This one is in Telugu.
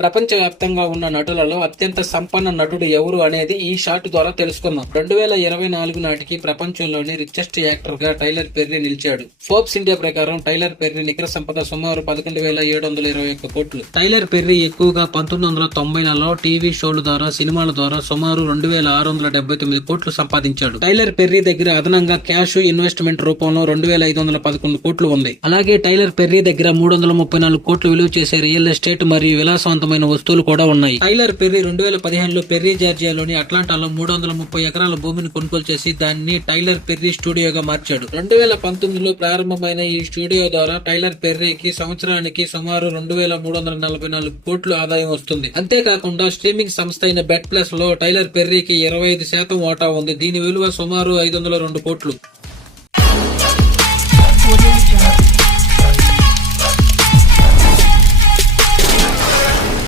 ప్రపంచవ్యాప్తంగా ఉన్న నటులలో అత్యంత సంపన్న నటుడు ఎవరు అనేది ఈ షాట్ ద్వారా తెలుసుకుందాం. 2024 నాటికి ప్రపంచంలోని రిచెస్ట్ యాక్టర్ గా టైలర్ పెర్రీ నిలిచాడు. ఫోర్బ్స్ ఇండియా ప్రకారం టైలర్ పెర్రీ నికర సంపద సుమారు 11,721 కోట్లు. టైలర్ పెర్రీ ఎక్కువగా 1990లలో టీవీ షోల ద్వారా, సినిమాల ద్వారా సుమారు 2,679 కోట్లు సంపాదించాడు. టైలర్ పెర్రీ దగ్గర అదనంగా క్యాష్ ఇన్వెస్ట్మెంట్ రూపంలో 2,511 కోట్లు ఉంది. అలాగే టైలర్ పెర్రీ దగ్గర 334 కోట్లు విలువ చేసే రియల్ ఎస్టేట్ మరియు విలాసవంతమైన వస్తువులు కూడా ఉన్నాయి. టైలర్ పెర్రీ 2015లో పెర్రీ జార్జియాలోని అట్లాంటాలో 330 ఎకరాల భూమిని కొనుగోలు చేసి దాన్ని టైలర్ పెర్రీ స్టూడియోగా మార్చాడు. 2019లో ప్రారంభమైన ఈ స్టూడియో ద్వారా టైలర్ పెర్రీకి సంవత్సరానికి సుమారు 2,344 కోట్లు ఆదాయం వస్తుంది. అంతేకాకుండా స్ట్రీమింగ్ సంస్థ అయిన బెట్ ప్లస్ లో టైలర్ పెర్రీకి 25% వాటా ఉంది. దీని విలువ సుమారు 502 కోట్లు.